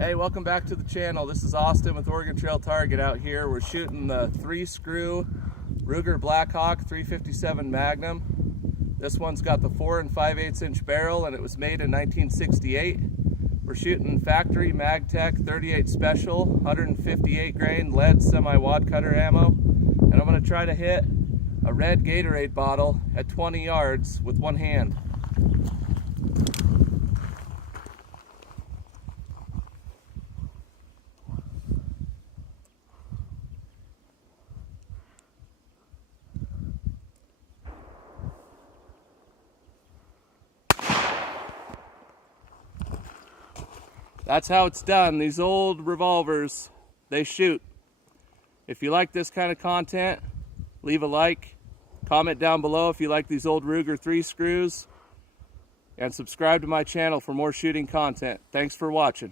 Hey, welcome back to the channel. This is Austin with Oregon Trail Target out here. We're shooting the 3-screw Ruger Blackhawk 357 Magnum. This one's got the 4 5/8 inch barrel and it was made in 1968. We're shooting factory MagTech 38 Special 158 grain lead semi-wad cutter ammo. And I'm gonna try to hit a red Gatorade bottle at 20 yards with one hand. That's how it's done. These old revolvers, they shoot. If you like this kind of content, leave a like, comment down below if you like these old Ruger 3 screws, and subscribe to my channel for more shooting content. Thanks for watching.